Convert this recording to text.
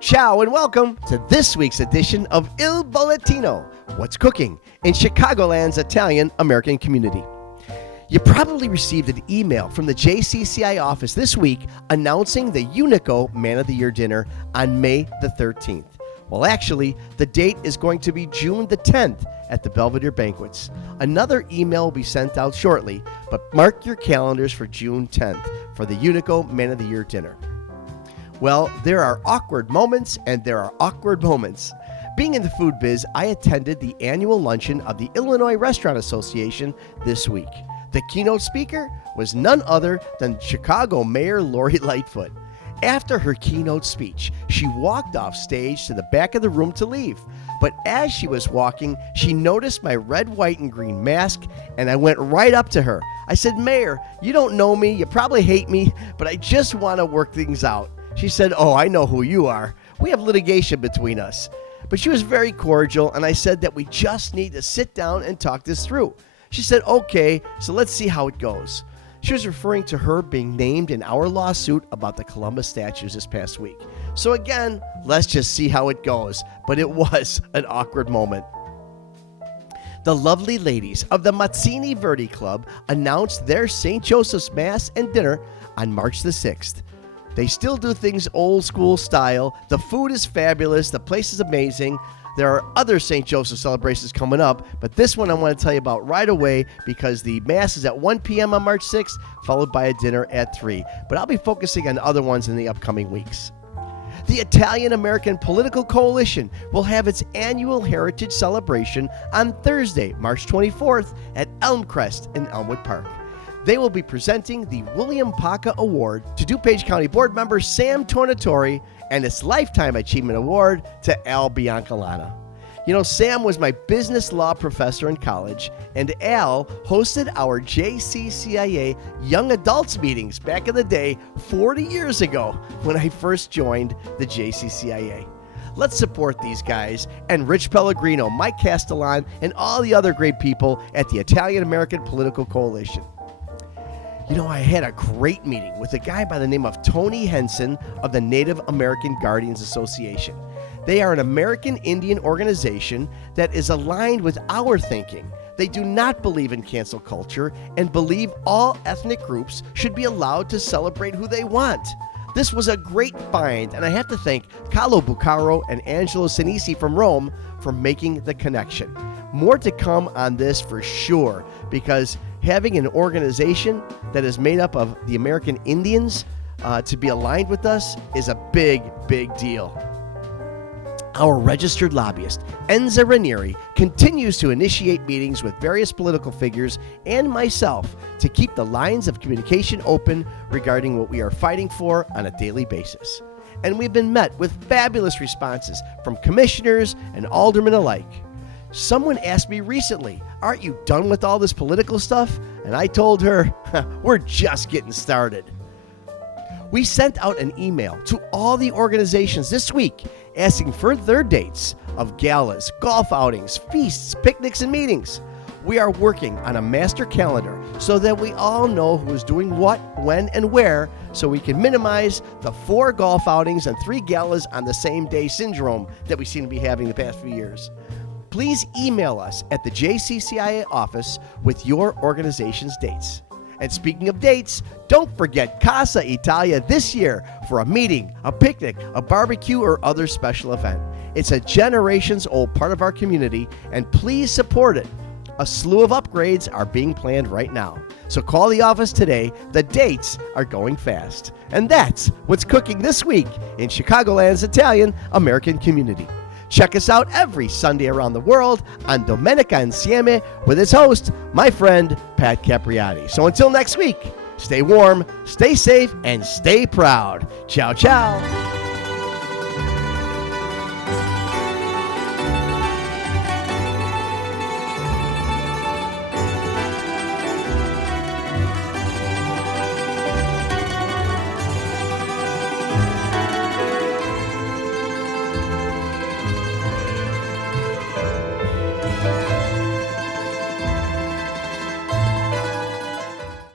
Ciao and welcome to this week's edition of Il Bollettino, what's cooking in Chicagoland's Italian-American community. You probably received an email from the JCCI office this week announcing the Unico Man of the Year dinner on May the 13th. Well, actually, the date is going to be June the 10th at the Belvedere Banquets. Another email will be sent out shortly, but mark your calendars for June 10th for the Unico Man of the Year dinner. Well, there are awkward moments and there are awkward moments. Being in the food biz, I attended the annual luncheon of the Illinois Restaurant Association this week. The keynote speaker was none other than Chicago Mayor Lori Lightfoot. After her keynote speech, she walked off stage to the back of the room to leave. But as she was walking, she noticed my red, white, and green mask, and I went right up to her. I said, "Mayor, you don't know me, you probably hate me, but I just want to work things out." She said, "Oh, I know who you are. We have litigation between us." But she was very cordial, and I said that we just need to sit down and talk this through. She said, "Okay, so let's see how it goes." She was referring to her being named in our lawsuit about the Columbus statues this past week. So again, let's just see how it goes. But it was an awkward moment. The lovely ladies of the Mazzini Verdi Club announced their St. Joseph's Mass and dinner on March the 6th. They still do things old school style. The food is fabulous. The place is amazing. There are other St. Joseph celebrations coming up, but this one I want to tell you about right away because the Mass is at 1 p.m. on March 6th, followed by a dinner at 3. But I'll be focusing on other ones in the upcoming weeks. The Italian-American Political Coalition will have its annual Heritage Celebration on Thursday, March 24th at Elmcrest in Elmwood Park. They will be presenting the William Paca Award to DuPage County Board member Sam Tornatore and its Lifetime Achievement Award to Al Biancalana. You know, Sam was my business law professor in college, and Al hosted our JCCIA Young Adults meetings back in the day 40 years ago when I first joined the JCCIA. Let's support these guys and Rich Pellegrino, Mike Castellan, and all the other great people at the Italian-American Political Coalition. You know, I had a great meeting with a guy by the name of Tony Henson of the Native American Guardians Association. They are an American Indian organization that is aligned with our thinking. They do not believe in cancel culture and believe all ethnic groups should be allowed to celebrate who they want. This was a great find, and I have to thank Carlo Bucaro and Angelo Sinisi from Rome for making the connection. More to come on this for sure, because having an organization that is made up of the American Indians to be aligned with us is a big, big deal. Our registered lobbyist, Enza Ranieri, continues to initiate meetings with various political figures and myself to keep the lines of communication open regarding what we are fighting for on a daily basis. And we've been met with fabulous responses from commissioners and aldermen alike. Someone asked me recently, "Aren't you done with all this political stuff?" And I told her, "We're just getting started." We sent out an email to all the organizations this week asking for their dates of galas, golf outings, feasts, picnics, and meetings. We are working on a master calendar so that we all know who is doing what, when, and where, so we can minimize the 4 golf outings and 3 galas on the same day syndrome that we seem to be having the past few years. Please email us at the JCCIA office with your organization's dates. And speaking of dates, don't forget Casa Italia this year for a meeting, a picnic, a barbecue, or other special event. It's a generations-old part of our community, and please support it. A slew of upgrades are being planned right now. So call the office today. The dates are going fast. And that's what's cooking this week in Chicagoland's Italian-American community. Check us out every Sunday around the world on Domenica Insieme with its host, my friend, Pat Capriati. So until next week, stay warm, stay safe, and stay proud. Ciao, ciao.